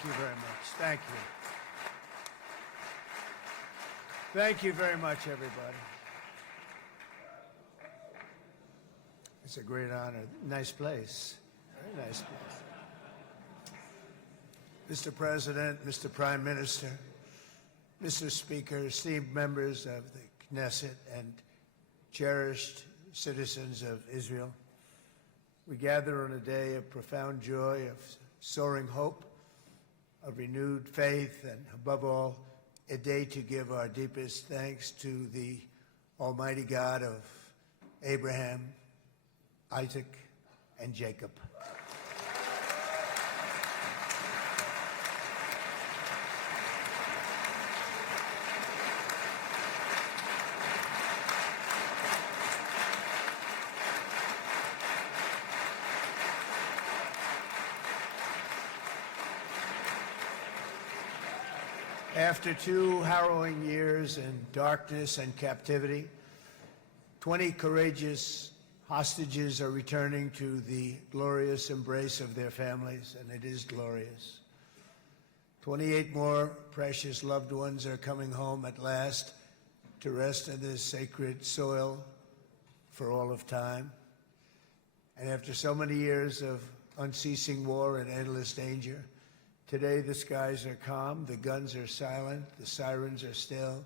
Thank you very much. Thank you. Thank you very much, everybody. It's a great honor. Nice place. Very nice place. Mr. President, Mr. Prime Minister, Mr. Speaker, esteemed members of the Knesset and cherished citizens of Israel, we gather on a day of profound joy, of soaring hope, of renewed faith, and above all, a day to give our deepest thanks to the Almighty God of Abraham, Isaac, and Jacob. After 2 harrowing years in darkness and captivity, 20 courageous hostages are returning to the glorious embrace of their families, and it is glorious. 28 more precious loved ones are coming home at last to rest in this sacred soil for all of time. And after so many years of unceasing war and endless danger, today the skies are calm, the guns are silent, the sirens are still,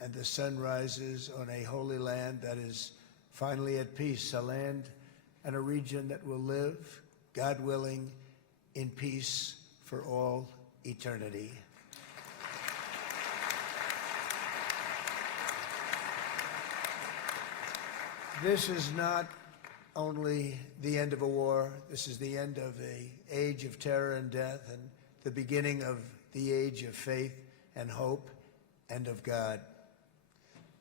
and the sun rises on a holy land that is finally at peace, a land and a region that will live, God willing, in peace for all eternity. This is not only the end of a war, this is the end of an age of terror and death, and the beginning of the age of faith and hope and of God.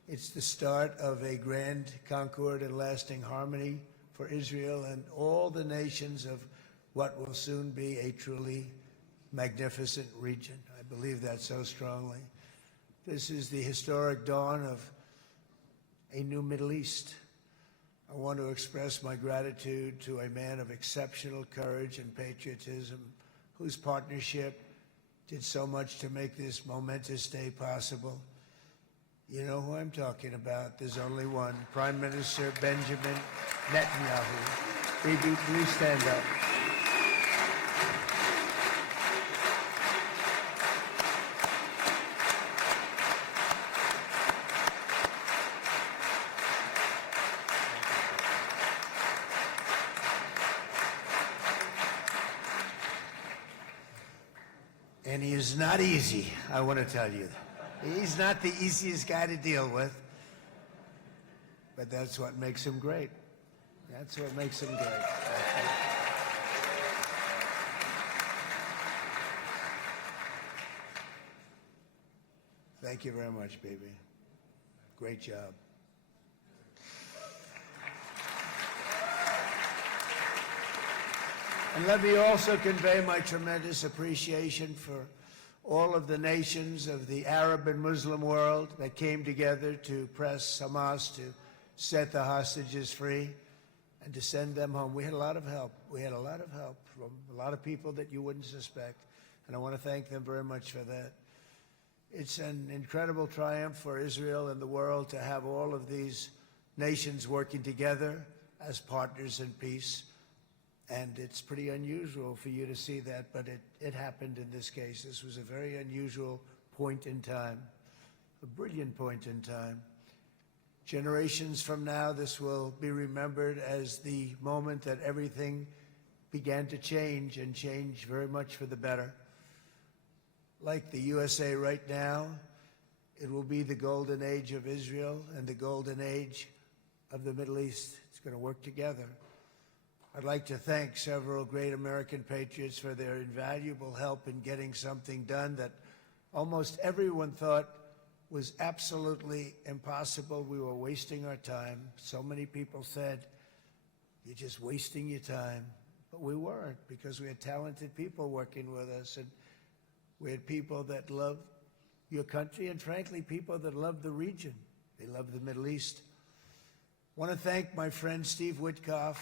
It's the start of a grand concord and lasting harmony for Israel and all the nations of what will soon be a truly magnificent region. I believe that so strongly. This is the historic dawn of a new Middle East. I want to express my gratitude to a man of exceptional courage and patriotism, whose partnership did so much to make this momentous day possible. You know who I'm talking about. There's only one, Prime Minister Benjamin Netanyahu. Bibi, please stand up. And he is not easy, I want to tell you. He's not the easiest guy to deal with, but that's what makes him great. That's what makes him great. Thank you very much, baby. Great job. And let me also convey my tremendous appreciation for all of the nations of the Arab and Muslim world that came together to press Hamas to set the hostages free and to send them home. We had a lot of help. We had a lot of help from a lot of people that you wouldn't suspect, and I want to thank them very much for that. It's an incredible triumph for Israel and the world to have all of these nations working together as partners in peace. And it's pretty unusual for you to see that, but it happened in this case. This was a very unusual point in time, a brilliant point in time. Generations from now, this will be remembered as the moment that everything began to change, and change very much for the better. Like the USA right now, it will be the golden age of Israel and the golden age of the Middle East. It's going to work together. I'd like to thank several great American patriots for their invaluable help in getting something done that almost everyone thought was absolutely impossible. We were wasting our time. So many people said, you're just wasting your time. But we weren't, because we had talented people working with us, and we had people that loved your country, and frankly, people that loved the region. They loved the Middle East. I want to thank my friend Steve Witkoff.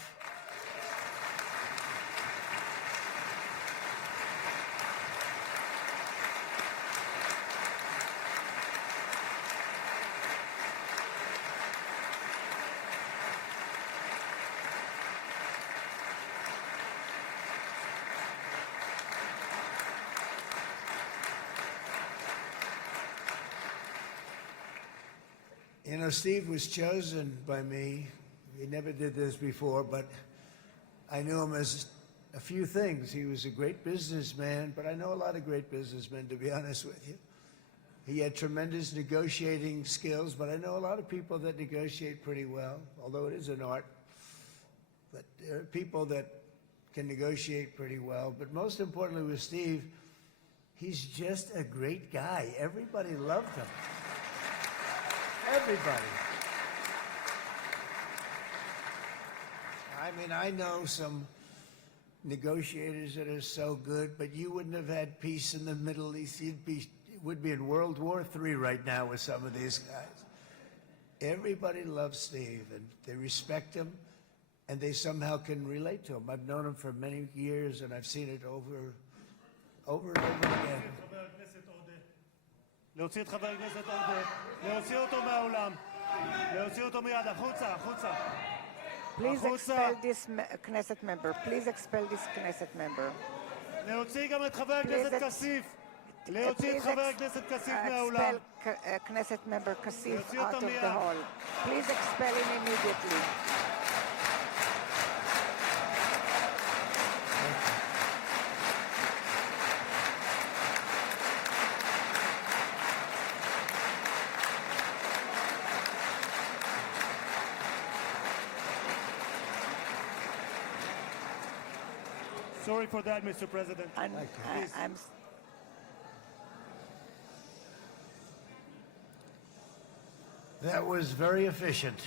You know, Steve was chosen by me. He never did this before, but I knew him as a few things. He was a great businessman, but I know a lot of great businessmen, to be honest with you. He had tremendous negotiating skills, but I know a lot of people that negotiate pretty well, although it is an art. But there are people that can negotiate pretty well. But most importantly with Steve, he's just a great guy. Everybody loved him. Everybody. I mean, I know some negotiators that are so good, but you wouldn't have had peace in the Middle East. Would be in World War III right now with some of these guys. Everybody loves Steve, and they respect him, and they somehow can relate to him. I've known him for many years, and I've seen it over and over again. להוציא את חבר הכנסת עודה, להוציא אותו מהאולם, להוציא אותו מיד, החוצה, החוצה. Please expel this Knesset member. Please expel this Knesset member. להוציא גם את חבר הכנסת כסיף. להוציא את חבר הכנסת כסיף מהאולם. Expel Knesset member Kasif out of the hall. Please expel him immediately. Sorry for that, Mr. President. That was very efficient.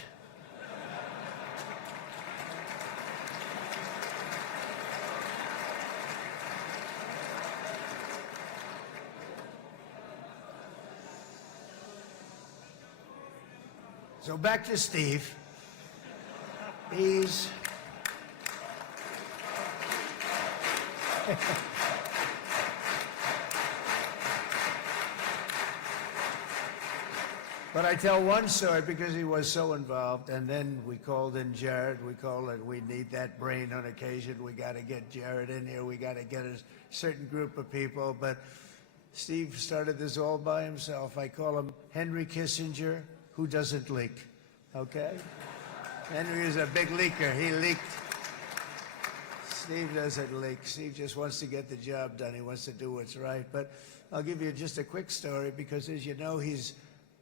So back to Steve. He's But I tell one story because he was so involved, and then we called in Jared. We need that brain on occasion. We got to get Jared in here. We got to get a certain group of people. But Steve started this all by himself. I call him Henry Kissinger, who doesn't leak, okay? Henry is a big leaker. He leaked. Steve doesn't leak. Steve just wants to get the job done. He wants to do what's right. But I'll give you just a quick story because, as you know, he's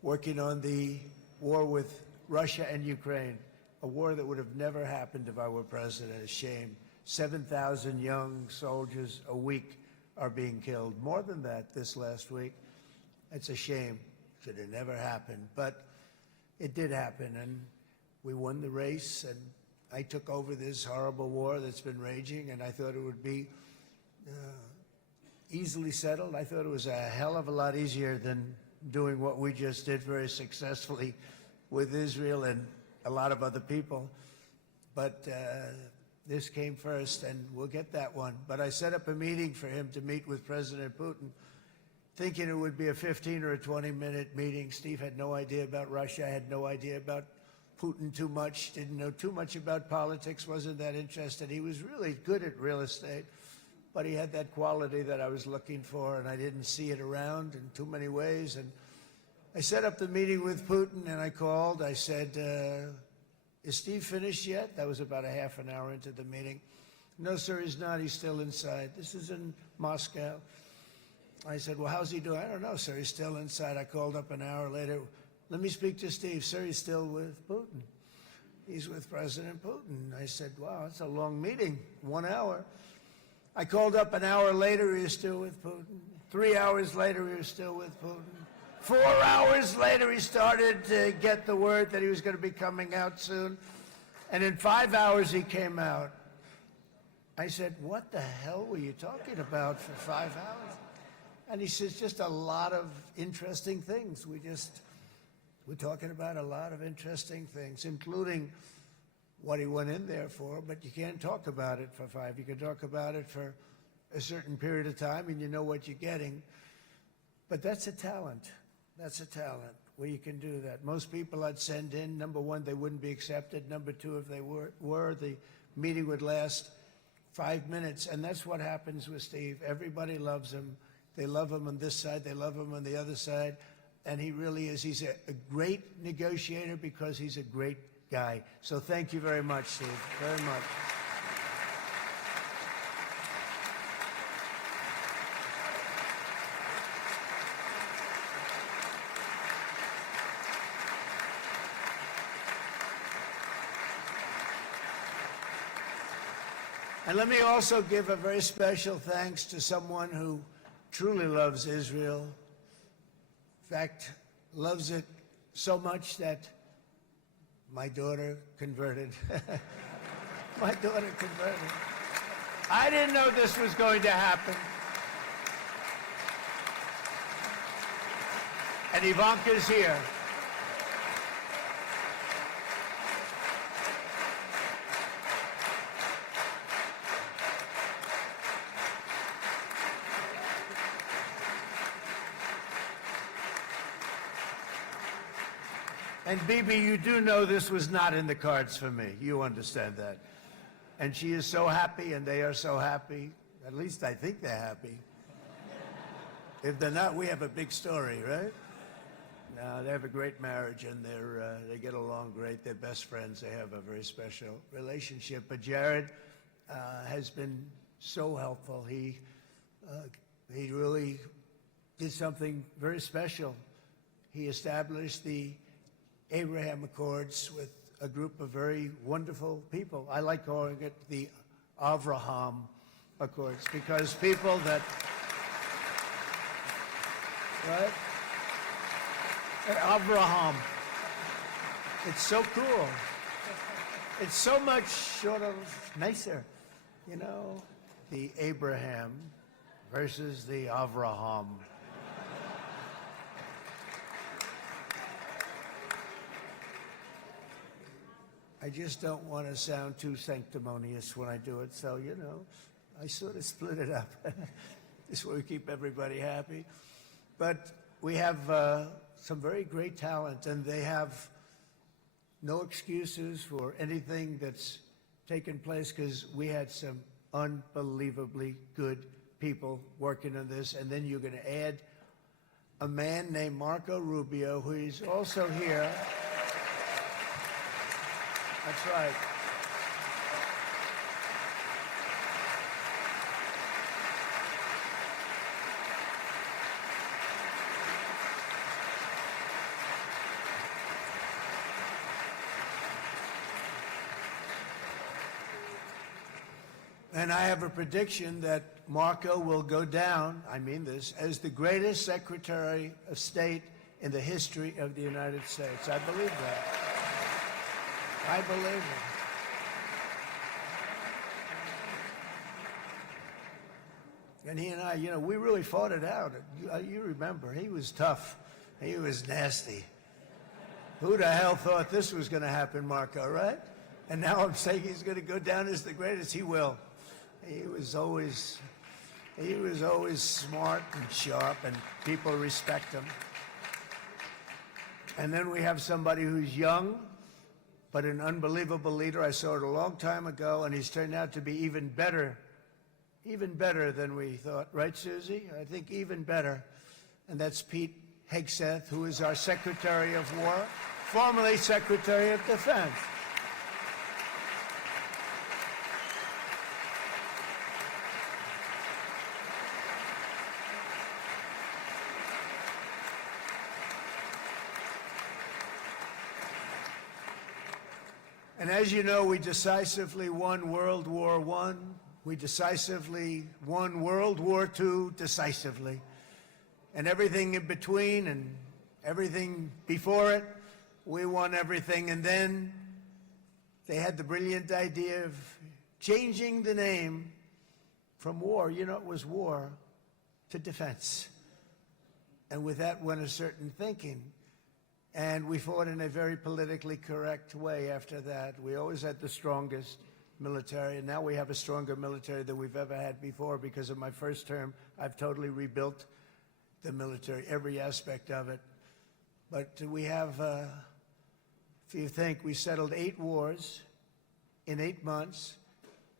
working on the war with Russia and Ukraine, a war that would have never happened if I were president. A shame. 7,000 young soldiers a week are being killed. More than that this last week. It's a shame. Should have never happened. But it did happen, and we won the race, and I took over this horrible war that's been raging, and I thought it would be easily settled. I thought it was a hell of a lot easier than doing what we just did very successfully with Israel and a lot of other people. But this came first, and we'll get that one. But I set up a meeting for him to meet with President Putin, thinking it would be a 15 or a 20-minute meeting. Steve had no idea about Russia, had no idea about Putin too much, didn't know too much about politics, wasn't that interested. He was really good at real estate, but he had that quality that I was looking for, and I didn't see it around in too many ways. And I set up the meeting with Putin, and I called. I said, is Steve finished yet? That was about a half an hour into the meeting. No, sir, he's not. He's still inside. This is in Moscow. I said, well, how's he doing? I don't know, sir. He's still inside. I called up an hour later. Let me speak to Steve. Sir, he's still with Putin. He's with President Putin. I said, wow, that's a long meeting, 1 hour. I called up an hour later, he was still with Putin. 3 hours later, he was still with Putin. 4 hours later, he started to get the word that he was going to be coming out soon. And in 5 hours, he came out. I said, what the hell were you talking about for 5 hours? And he says, just a lot of interesting things. We're talking about a lot of interesting things, including what he went in there for, but you can't talk about it for 5. You can talk about it for a certain period of time, and you know what you're getting. But that's a talent. That's a talent, where you can do that. Most people I'd send in, number one, they wouldn't be accepted. Number two, if they were, the meeting would last 5 minutes, and that's what happens with Steve. Everybody loves him. They love him on this side. They love him on the other side. and he really is. He's a great negotiator because he's a great guy. So thank you very much, Steve, very much. And let me also give a very special thanks to someone who truly loves Israel. In fact, loves it so much that my daughter converted. My daughter converted. I didn't know this was going to happen. And Ivanka's here. And Bibi, you do know this was not in the cards for me. You understand that. And she is so happy, and they are so happy. At least I think they're happy. If they're not, we have a big story, right? No, they have a great marriage, and they get along great. They're best friends. They have a very special relationship. But Jared has been so helpful. He really did something very special. He established the Abraham Accords with a group of very wonderful people. I like calling it the Avraham Accords because people that, right? Avraham. It's so cool. It's so much sort of nicer, you know, the Abraham versus the Avraham. I just don't want to sound too sanctimonious when I do it, so, you know, I sort of split it up. This way we keep everybody happy. But we have some very great talent, and they have no excuses for anything that's taken place because we had some unbelievably good people working on this. And then you're going to add a man named Marco Rubio, who is also here. That's right. And I have a prediction that Marco will go down, I mean this, as the greatest Secretary of State in the history of the United States. I believe that. I believe it. And he and I, you know, we really fought it out. You remember, he was tough. He was nasty. Who the hell thought this was going to happen, Marco, right? And now I'm saying he's going to go down as the greatest. He will. He was always smart and sharp, and people respect him. And then we have somebody who's young, but an unbelievable leader. I saw it a long time ago, and he's turned out to be even better than we thought. Right, Susie? I think even better. And that's Pete Hegseth, who is our Secretary of War, formerly Secretary of Defense. And as you know, we decisively won World War I. We decisively won World War II decisively. And everything in between and everything before it, we won everything. And then they had the brilliant idea of changing the name from war, you know, it was war, to defense. And with that went a certain thinking. And we fought in a very politically correct way after that. We always had the strongest military, and now we have a stronger military than we've ever had before. Because of my first term, I've totally rebuilt the military, every aspect of it. But we have, if you think, we settled 8 wars in 8 months.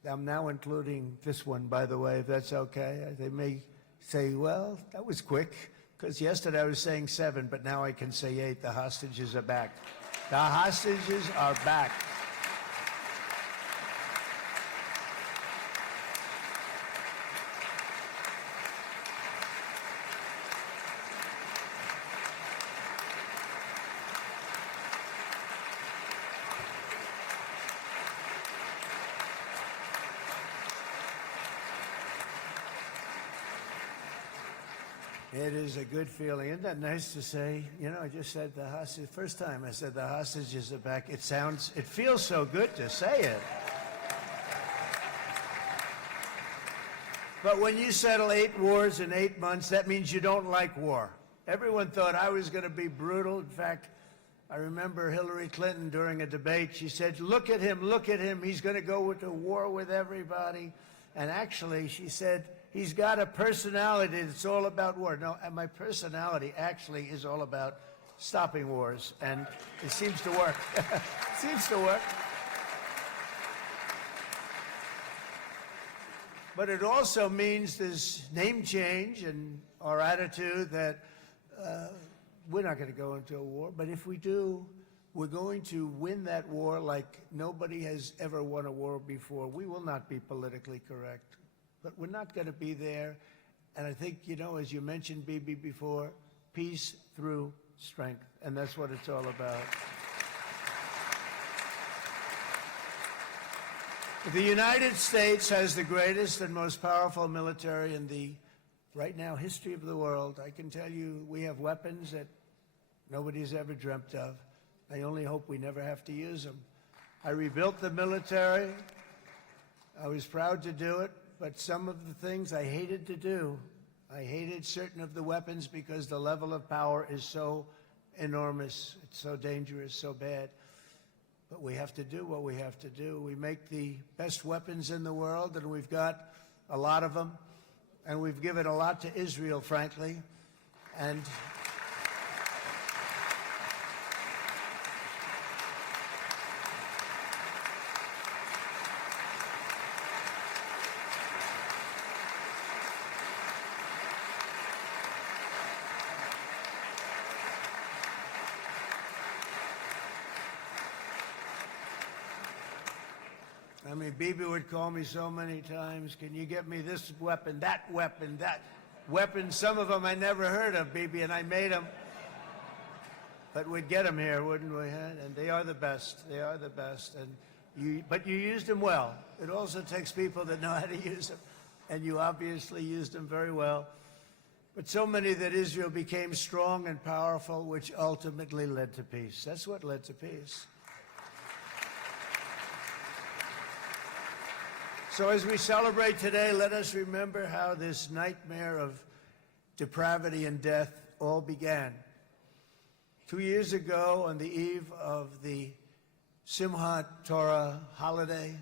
I'm now including this one, by the way, if that's okay. They may say, well, that was quick. Because yesterday I was saying 7, but now I can say 8. The hostages are back. The hostages are back. It is a good feeling. Isn't that nice to say? You know, I just said the hostage. First time I said the hostages are back. It feels so good to say it. But when you settle 8 wars in 8 months, that means you don't like war. Everyone thought I was going to be brutal. In fact, I remember Hillary Clinton during a debate, she said, look at him, he's going to go to war with everybody. And actually, she said, he's got a personality that's all about war. No, and my personality actually is all about stopping wars, and it seems to work. It seems to work. But it also means this name change and our attitude that we're not going to go into a war, but if we do, we're going to win that war like nobody has ever won a war before. We will not be politically correct, but we're not going to be there. And I think, you know, as you mentioned, Bibi, before, peace through strength, and that's what it's all about. The United States has the greatest and most powerful military in the, right now, history of the world. I can tell you we have weapons that nobody's ever dreamt of. I only hope we never have to use them. I rebuilt the military. I was proud to do it, but some of the things I hated to do. I hated certain of the weapons because the level of power is so enormous. It's so dangerous, so bad. But we have to do what we have to do. We make the best weapons in the world, and we've got a lot of them. And we've given a lot to Israel, frankly. And I mean, Bibi would call me so many times, can you get me this weapon, that weapon, that weapon? Some of them I never heard of, Bibi, and I made them. But we'd get them here, wouldn't we? Huh? And they are the best. They are the best. But you used them well. It also takes people that know how to use them. And you obviously used them very well. But so many that Israel became strong and powerful, which ultimately led to peace. That's what led to peace. So as we celebrate today, let us remember how this nightmare of depravity and death all began. 2 years ago, on the eve of the Simchat Torah holiday,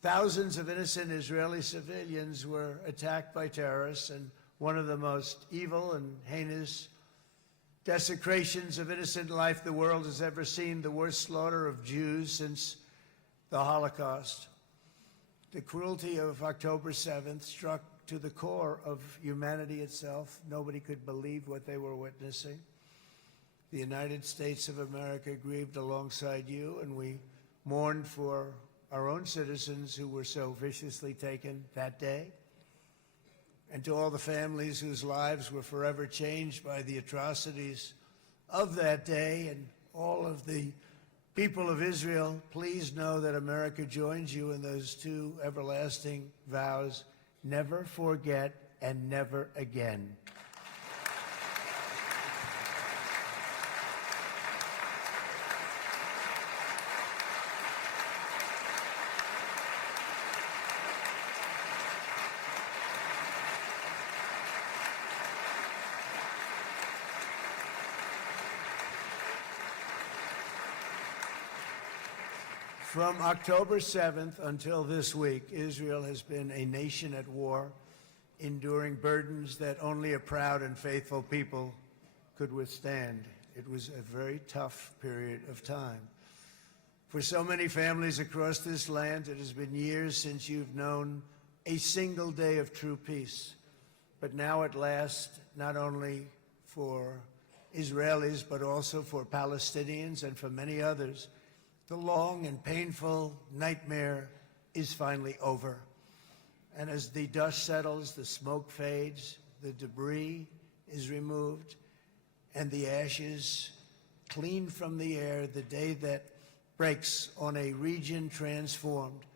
thousands of innocent Israeli civilians were attacked by terrorists, and one of the most evil and heinous desecrations of innocent life the world has ever seen, the worst slaughter of Jews since the Holocaust. The cruelty of October 7th struck to the core of humanity itself. Nobody could believe what they were witnessing. The United States of America grieved alongside you, and we mourned for our own citizens who were so viciously taken that day. And to all the families whose lives were forever changed by the atrocities of that day, and all of the people of Israel, please know that America joins you in those two everlasting vows: never forget and never again. From October 7th until this week, Israel has been a nation at war, enduring burdens that only a proud and faithful people could withstand. It was a very tough period of time. For so many families across this land, it has been years since you've known a single day of true peace. But now at last, not only for Israelis, but also for Palestinians and for many others. The long and painful nightmare is finally over. And as the dust settles, the smoke fades, the debris is removed, and the ashes cleaned from the air, the day that breaks on a region transformed,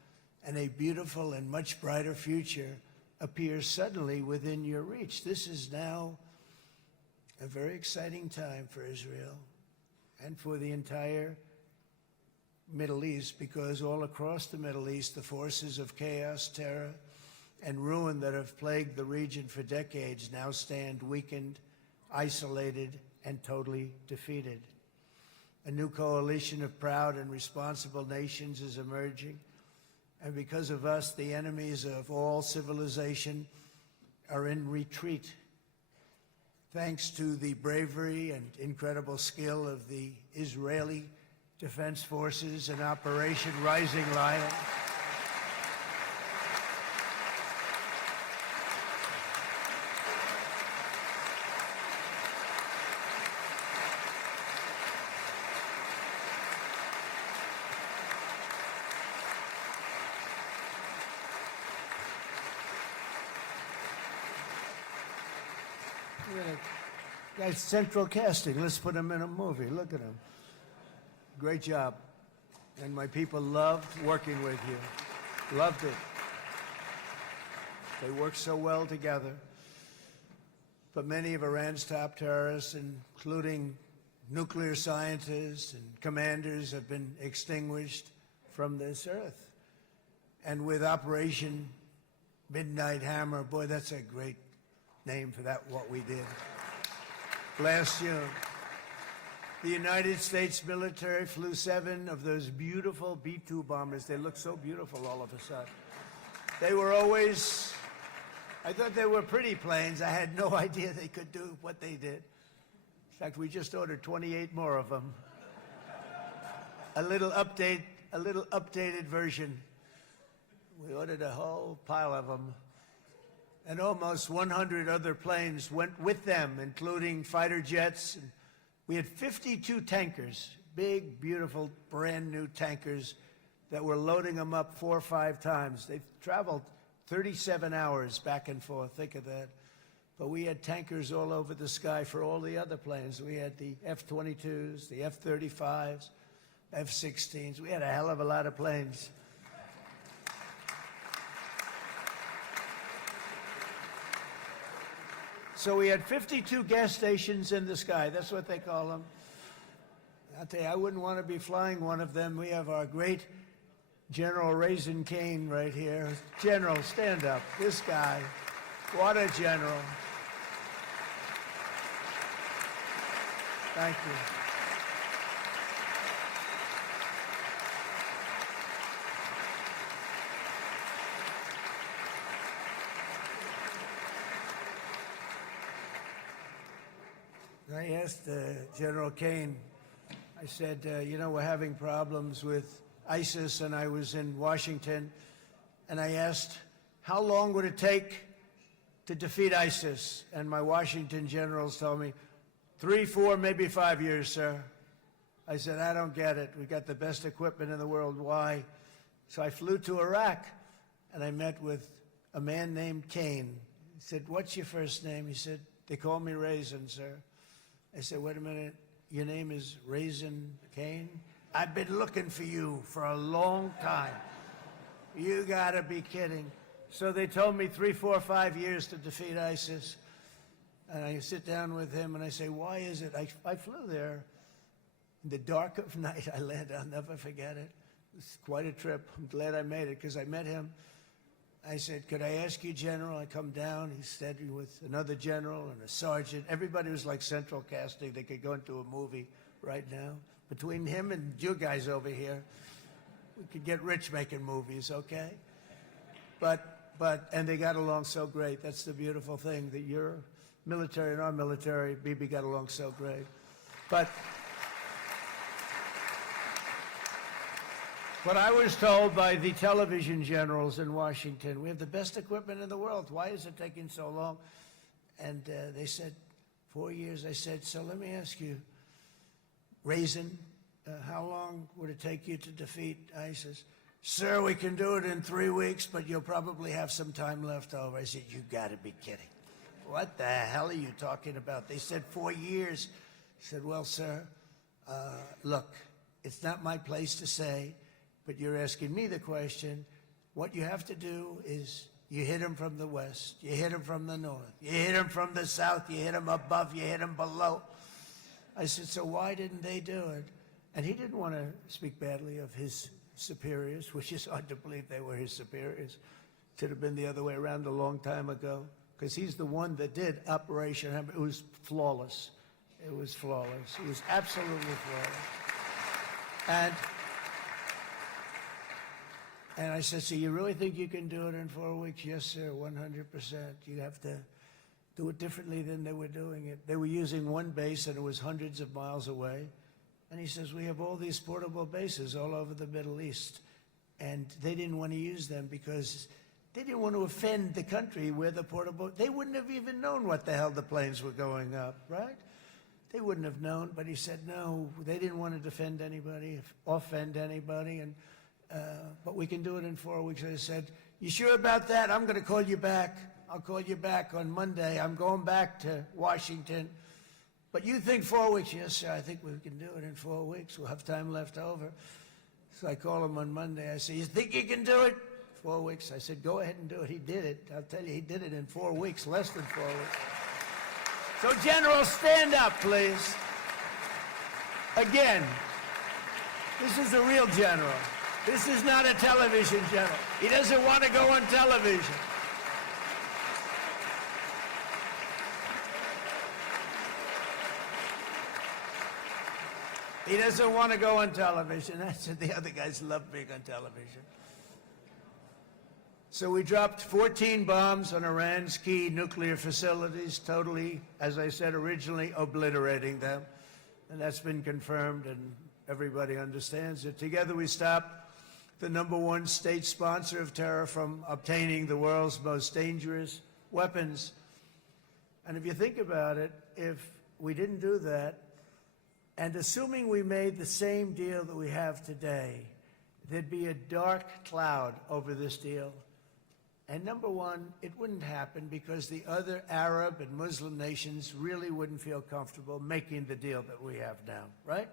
and a beautiful and much brighter future appears suddenly within your reach. This is now a very exciting time for Israel and for the entire Middle East, because all across the Middle East, the forces of chaos, terror, and ruin that have plagued the region for decades now stand weakened, isolated, and totally defeated. A new coalition of proud and responsible nations is emerging, and because of us, the enemies of all civilization are in retreat. Thanks to the bravery and incredible skill of the Israeli Defense Forces and Operation Rising Lion, guy's central casting. Let's put him in a movie. Look at him. Great job. And my people loved working with you. Loved it. They worked so well together. But many of Iran's top terrorists, including nuclear scientists and commanders, have been extinguished from this earth. And with Operation Midnight Hammer, boy, that's a great name for that, what we did. Last June, the United States military flew 7 of those beautiful B-2 bombers. They look so beautiful all of a sudden. They were always, I thought they were pretty planes. I had no idea they could do what they did. In fact, we just ordered 28 more of them. A little updated version. We ordered a whole pile of them. And almost 100 other planes went with them, including fighter jets. And we had 52 tankers, big, beautiful, brand new tankers that were loading them up 4 or 5 times. They've traveled 37 hours back and forth. Think of that. But we had tankers all over the sky for all the other planes. We had the F-22s, the F-35s, F-16s. We had a hell of a lot of planes. So we had 52 gas stations in the sky. That's what they call them. I'll tell you, I wouldn't want to be flying one of them. We have our great General Raisin Cain right here. General, stand up. This guy, what a general. Thank you. I asked General Cain, I said, you know, we're having problems with ISIS, and I was in Washington, and I asked, how long would it take to defeat ISIS? And my Washington generals told me, 3, 4, maybe 5 years, sir. I said, I don't get it. We got the best equipment in the world. Why? So I flew to Iraq, and I met with a man named Cain. He said, what's your first name? He said, they call me Raisin, sir. I said, wait a minute, your name is Raisin Cain? I've been looking for you for a long time. You gotta be kidding. So they told me 3, 4, 5 years to defeat ISIS. And I sit down with him and I say, why is it? I flew there in the dark of night. I landed, I'll never forget it. It's quite a trip. I'm glad I made it because I met him. I said, could I ask you, General? I come down. He's standing with another general and a sergeant. Everybody was like central casting. They could go into a movie right now. Between him and you guys over here, we could get rich making movies, okay? And they got along so great. That's the beautiful thing, that your military and our military, Bibi, got along so great. But I was told by the television generals in Washington, we have the best equipment in the world. Why is it taking so long? And they said, 4 years. I said, so let me ask you, Raisin, how long would it take you to defeat ISIS? Sir, we can do it in 3 weeks, but you'll probably have some time left over. I said, you gotta be kidding. What the hell are you talking about? They said 4 years. I said, well, sir, look, it's not my place to say, but you're asking me the question. What you have to do is you hit him from the west, you hit him from the north, you hit him from the south, you hit him above, you hit him below. I said, so why didn't they do it? And he didn't want to speak badly of his superiors, which is hard to believe they were his superiors. Should have been the other way around a long time ago, because he's the one that did Operation Hammer. It was flawless. It was flawless. It was absolutely flawless. And I said, so you really think you can do it in 4 weeks? Yes, sir, 100%. You have to do it differently than they were doing it. They were using one base, and it was hundreds of miles away. And he says, we have all these portable bases all over the Middle East. And they didn't want to use them because they didn't want to offend the country where the portable, they wouldn't have even known what the hell the planes were going up, right? They wouldn't have known, but he said, no, they didn't want to defend anybody, offend anybody, and but we can do it in 4 weeks. I said, you sure about that? I'm going to call you back. I'll call you back on Monday. I'm going back to Washington. But you think 4 weeks? Yes, sir, I think we can do it in 4 weeks. We'll have time left over. So I call him on Monday. I say, you think you can do it? 4 weeks. I said, go ahead and do it. He did it. I'll tell you, he did it in 4 weeks, less than 4 weeks. So, General, stand up, please. Again, this is a real general. This is not a television general. He doesn't want to go on television. He doesn't want to go on television. I said the other guys love being on television. So we dropped 14 bombs on Iran's key nuclear facilities, totally, as I said originally, obliterating them. And that's been confirmed, and everybody understands it. Together we stopped the #1 state sponsor of terror from obtaining the world's most dangerous weapons. And if you think about it, if we didn't do that, and assuming we made the same deal that we have today, there'd be a dark cloud over this deal. And #1, it wouldn't happen because the other Arab and Muslim nations really wouldn't feel comfortable making the deal that we have now, right?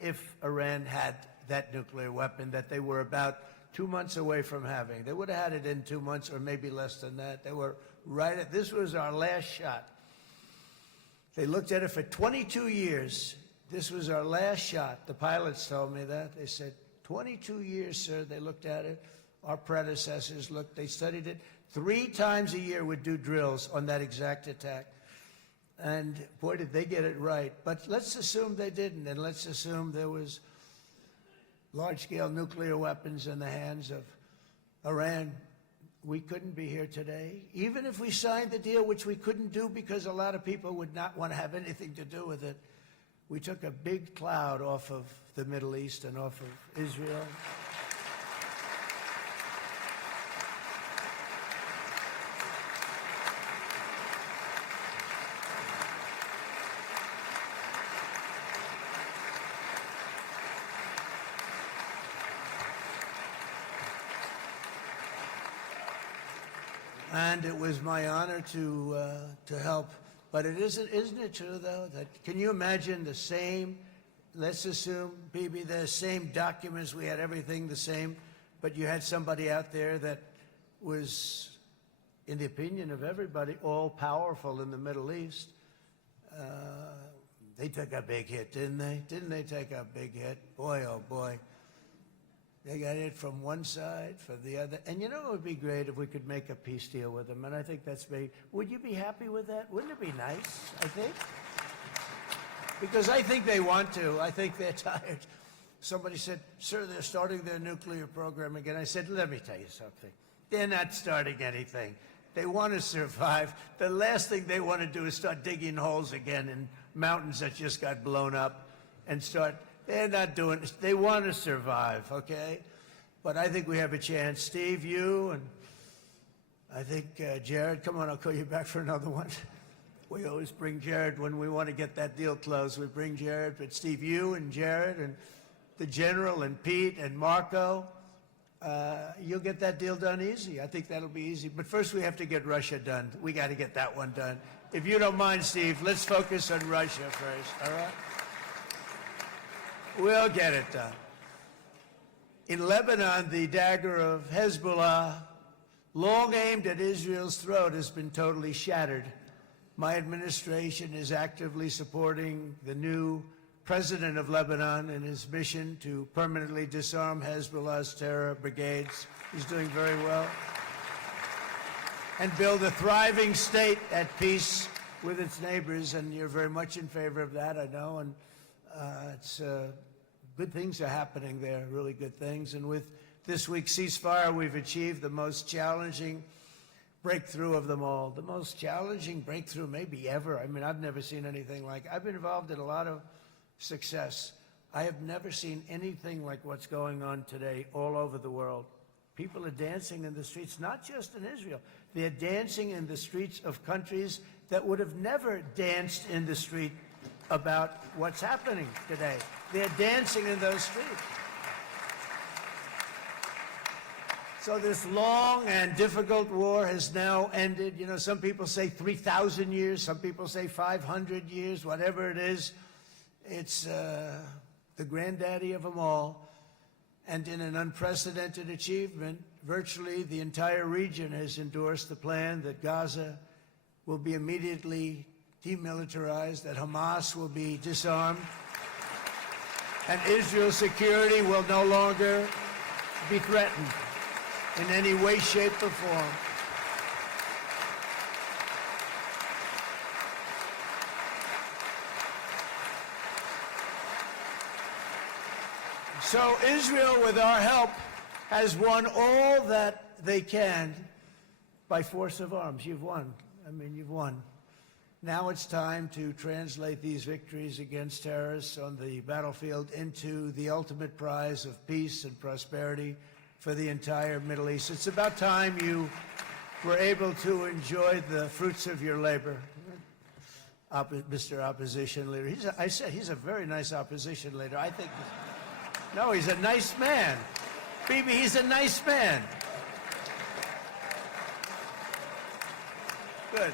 If Iran had that nuclear weapon that they were about 2 months away from having. They would have had it in 2 months or maybe less than that. They were right at, this was our last shot. They looked at it for 22 years. This was our last shot. The pilots told me that. They said, 22 years, sir, they looked at it. Our predecessors looked, they studied it. 3 times a year would do drills on that exact attack. And boy, did they get it right. But let's assume they didn't, and let's assume there was large-scale nuclear weapons in the hands of Iran. We couldn't be here today. Even if we signed the deal, which we couldn't do because a lot of people would not want to have anything to do with it, we took a big cloud off of the Middle East and off of Israel. And it was my honor to help. But it isn't it true, though, that can you imagine the same, let's assume, Bibi, the same documents, we had everything the same, but you had somebody out there that was, in the opinion of everybody, all-powerful in the Middle East. They took a big hit, didn't they? Didn't they take a big hit? Boy, oh boy. They got it from one side, from the other. And you know it would be great if we could make a peace deal with them, and I think that's big. Would you be happy with that? Wouldn't it be nice, I think? Because I think they want to. I think they're tired. Somebody said, sir, they're starting their nuclear program again. I said, let me tell you something. They're not starting anything. They want to survive. The last thing they want to do is start digging holes again in mountains that just got blown up and start. They're not doing this. They want to survive, okay? But I think we have a chance. Steve, you, and I think Jared, come on, I'll call you back for another one. We always bring Jared when we want to get that deal closed. We bring Jared, but Steve, you and Jared and the General and Pete and Marco, you'll get that deal done easy. I think that'll be easy. But first we have to get Russia done. We got to get that one done. If you don't mind, Steve, let's focus on Russia first, all right? We'll get it done. In Lebanon, the dagger of Hezbollah, long aimed at Israel's throat, has been totally shattered. My administration is actively supporting the new president of Lebanon in his mission to permanently disarm Hezbollah's terror brigades. He's doing very well. And build a thriving state at peace with its neighbors. And you're very much in favor of that, I know. And good things are happening there, really good things. And with this week's ceasefire, we've achieved the most challenging breakthrough of them all. The most challenging breakthrough maybe ever. I mean, I've never seen anything like it. I've been involved in a lot of success. I have never seen anything like what's going on today all over the world. People are dancing in the streets, not just in Israel. They're dancing in the streets of countries that would have never danced in the street about what's happening today. They're dancing in those streets. So this long and difficult war has now ended. You know, some people say 3,000 years, some people say 500 years, whatever it is. It's the granddaddy of them all. And in an unprecedented achievement, virtually the entire region has endorsed the plan that Gaza will be immediately demilitarized, that Hamas will be disarmed, and Israel's security will no longer be threatened in any way, shape, or form. So Israel, with our help, has won all that they can by force of arms. You've won. I mean, you've won. Now it's time to translate these victories against terrorists on the battlefield into the ultimate prize of peace and prosperity for the entire Middle East. It's about time you were able to enjoy the fruits of your labor. Mr. Opposition Leader. I said he's a very nice opposition leader. I think, no, he's a nice man. Bibi, he's a nice man. Good.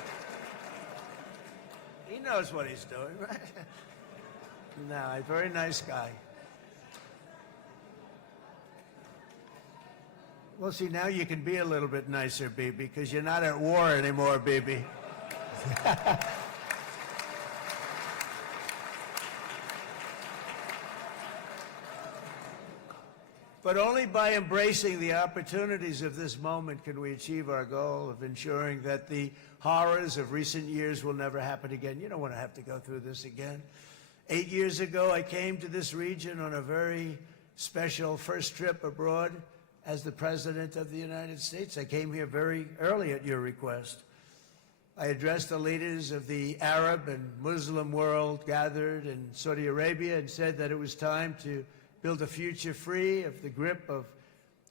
He knows what he's doing, right? No, a very nice guy. Well, see, now you can be a little bit nicer, Bibi, because you're not at war anymore, Bibi. But only by embracing the opportunities of this moment can we achieve our goal of ensuring that the horrors of recent years will never happen again. You don't want to have to go through this again. 8 years ago, I came to this region on a very special first trip abroad as the President of the United States. I came here very early at your request. I addressed the leaders of the Arab and Muslim world gathered in Saudi Arabia and said that it was time to build a future free of the grip of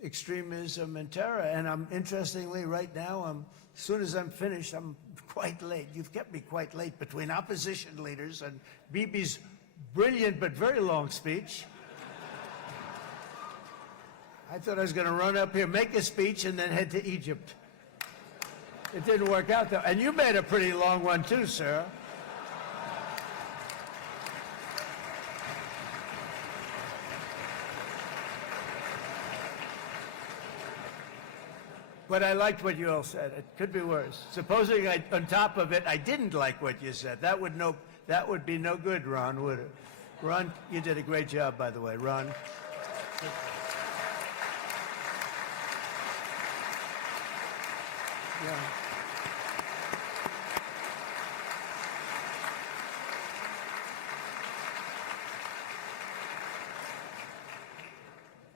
extremism and terror. And interestingly, right now, as soon as I'm finished, I'm quite late. You've kept me quite late between opposition leaders and Bibi's brilliant but very long speech. I thought I was going to run up here, make a speech, and then head to Egypt. It didn't work out, though. And you made a pretty long one, too, sir. But I liked what you all said. It could be worse. Supposing on top of it, I didn't like what you said. That would be no good, Ron, would it? Ron, you did a great job, by the way, Ron. Yeah.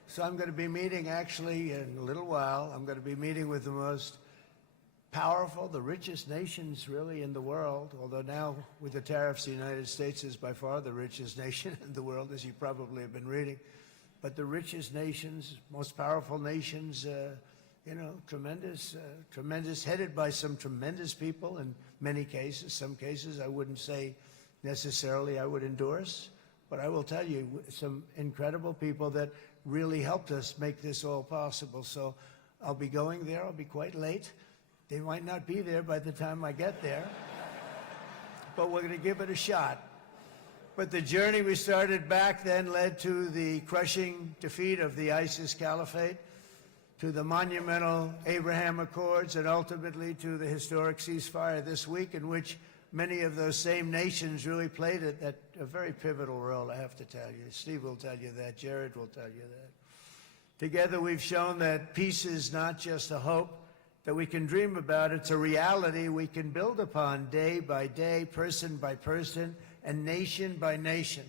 So I'm going to be meeting, actually, in a little while, I'm going to be meeting with the most powerful, the richest nations, really, in the world, although now, with the tariffs, the United States is by far the richest nation in the world, as you probably have been reading. But the richest nations, most powerful nations tremendous, headed by some tremendous people in many cases. Some cases I wouldn't say necessarily I would endorse, but I will tell you some incredible people that really helped us make this all possible. So I'll be going there. I'll be quite late. They might not be there by the time I get there, but we're going to give it a shot. But the journey we started back then led to the crushing defeat of the ISIS caliphate, to the monumental Abraham Accords, and ultimately to the historic ceasefire this week, in which many of those same nations really played a very pivotal role, I have to tell you. Steve will tell you that. Jared will tell you that. Together we've shown that peace is not just a hope that we can dream about. It's a reality we can build upon day by day, person by person, and nation by nation.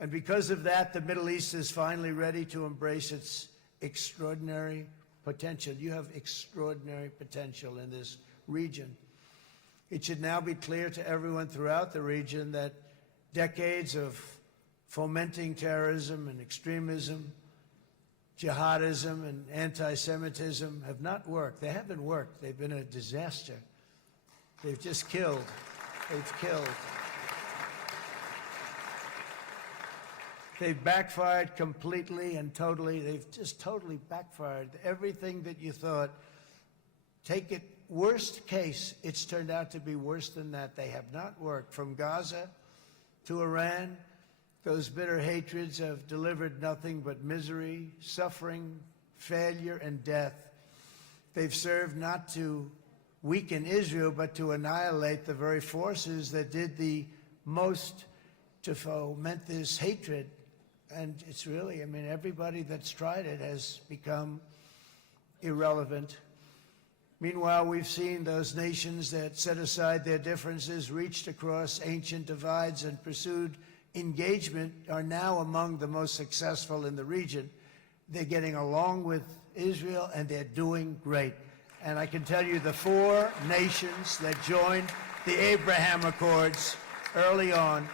And because of that, the Middle East is finally ready to embrace its extraordinary potential. You have extraordinary potential in this region. It should now be clear to everyone throughout the region that decades of fomenting terrorism and extremism, jihadism and anti-Semitism have not worked. They haven't worked. They've been a disaster. They've just killed. They've killed. They've backfired completely and totally. They've just totally backfired. Everything that you thought, take it, worst case, it's turned out to be worse than that. They have not worked. From Gaza to Iran, those bitter hatreds have delivered nothing but misery, suffering, failure, and death. They've served not to weaken Israel, but to annihilate the very forces that did the most to foment this hatred. And it's really, I mean, everybody that's tried it has become irrelevant. Meanwhile, we've seen those nations that set aside their differences, reached across ancient divides, and pursued engagement are now among the most successful in the region. They're getting along with Israel, and they're doing great. And I can tell you the 4 nations that joined the Abraham Accords early on,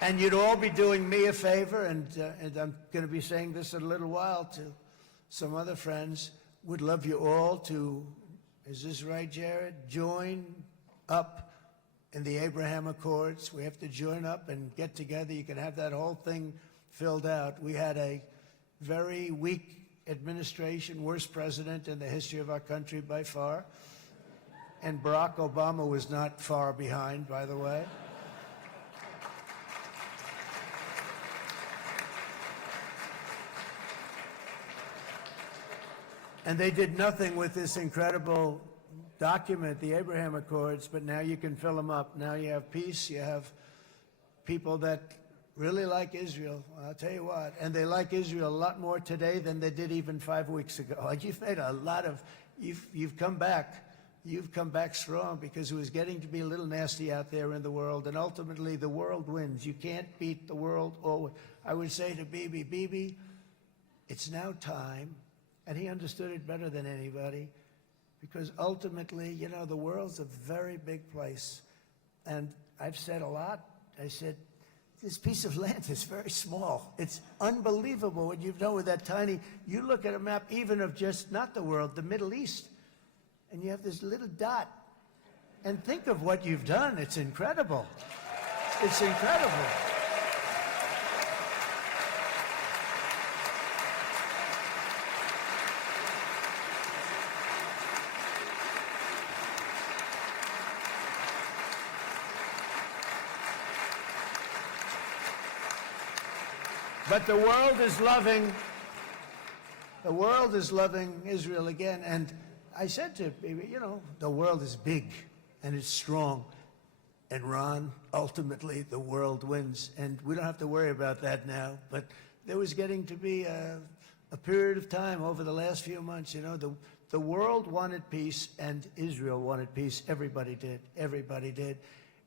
and you'd all be doing me a favor, and I'm going to be saying this in a little while to some other friends, would love you all to, is this right, Jared? Join up in the Abraham Accords. We have to join up and get together. You can have that whole thing filled out. We had a very weak administration, worst president in the history of our country by far. And Barack Obama was not far behind, by the way. And they did nothing with this incredible document, the Abraham Accords, but now you can fill them up. Now you have peace, you have people that really like Israel, I'll tell you what, and they like Israel a lot more today than they did even 5 weeks ago. You've made a lot of, you've come back strong, because it was getting to be a little nasty out there in the world, and ultimately the world wins. You can't beat the world always. I would say to Bibi, it's now time, and he understood it better than anybody, because ultimately, you know, the world's a very big place. And I've said a lot. I said, this piece of land is very small. It's unbelievable what you've done with that tiny, you look at a map even of just, not the world, the Middle East, and you have this little dot. And think of what you've done. It's incredible. It's incredible. But the world is loving Israel again. And I said to Bibi, you know, the world is big and it's strong. And Ron, ultimately, the world wins. And we don't have to worry about that now. But there was getting to be a period of time over the last few months, you know, the world wanted peace and Israel wanted peace. Everybody did. Everybody did.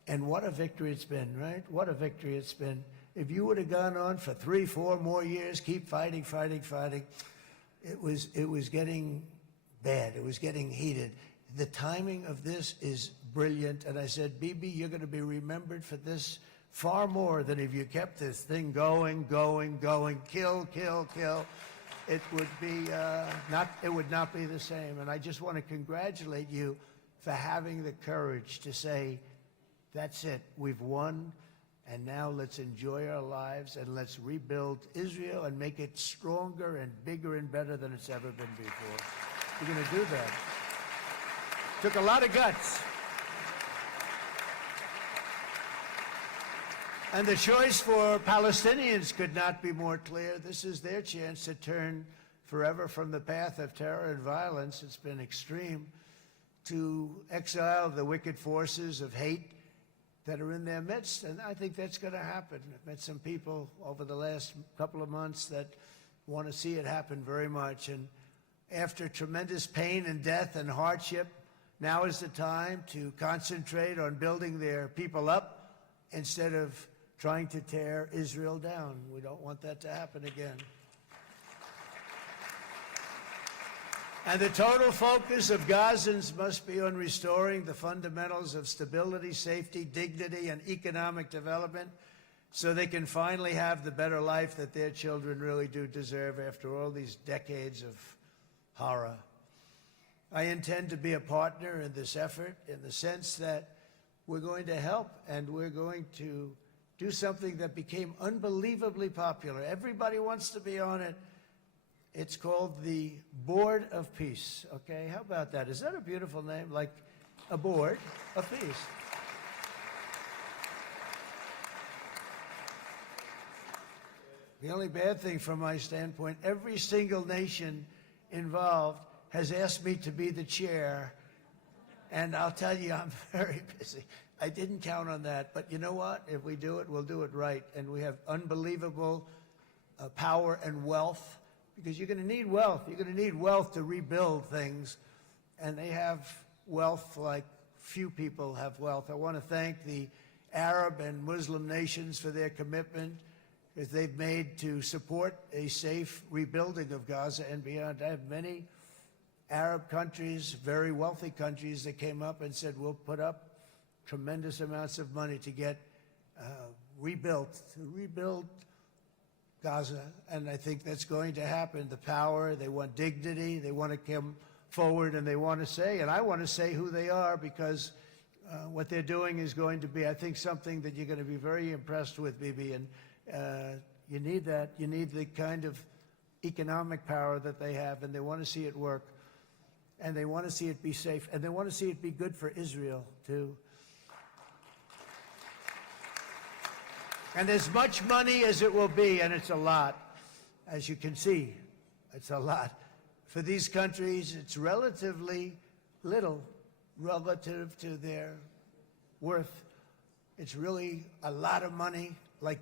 And what a victory it's been, right? What a victory it's been. If you would have gone on for 3, 4 more years, keep fighting, it was getting bad. It was getting heated. The timing of this is brilliant. And I said, Bibi, you're going to be remembered for this far more than if you kept this thing going, kill. it would be it would not be the same. And I just want to congratulate you for having the courage to say, that's it, we've won, and now let's enjoy our lives and let's rebuild Israel and make it stronger and bigger and better than it's ever been before. You're going to do that. Took a lot of guts. And the choice for Palestinians could not be more clear. This is their chance to turn forever from the path of terror and violence. It's been extreme, to exile the wicked forces of hate that are in their midst. And I think that's going to happen. I've met some people over the last couple of months that want to see it happen very much. And after tremendous pain and death and hardship, now is the time to concentrate on building their people up instead of trying to tear Israel down. We don't want that to happen again. And the total focus of Gazans must be on restoring the fundamentals of stability, safety, dignity, and economic development so they can finally have the better life that their children really do deserve after all these decades of horror. I intend to be a partner in this effort in the sense that we're going to help and we're going to do something that became unbelievably popular. Everybody wants to be on it. It's called the Board of Peace, okay? How about that? Is that a beautiful name? Like a board of peace. The only bad thing from my standpoint, every single nation involved has asked me to be the chair, and I'll tell you, I'm very busy. I didn't count on that, but you know what? If we do it, we'll do it right. And we have unbelievable power and wealth, because you're going to need wealth. You're going to need wealth to rebuild things, and they have wealth like few people have wealth. I want to thank the Arab and Muslim nations for their commitment that they've made to support a safe rebuilding of Gaza and beyond. I have many Arab countries, very wealthy countries, that came up and said, we'll put up tremendous amounts of money to get rebuild Gaza, and I think that's going to happen. The power, they want dignity, they want to come forward, and they want to say, and I want to say who they are, because what they're doing is going to be, I think, something that you're going to be very impressed with, Bibi, and you need that. You need the kind of economic power that they have, and they want to see it work, and they want to see it be safe, and they want to see it be good for Israel, too. And as much money as it will be, and it's a lot, as you can see, it's a lot. For these countries, it's relatively little relative to their worth. It's really a lot of money like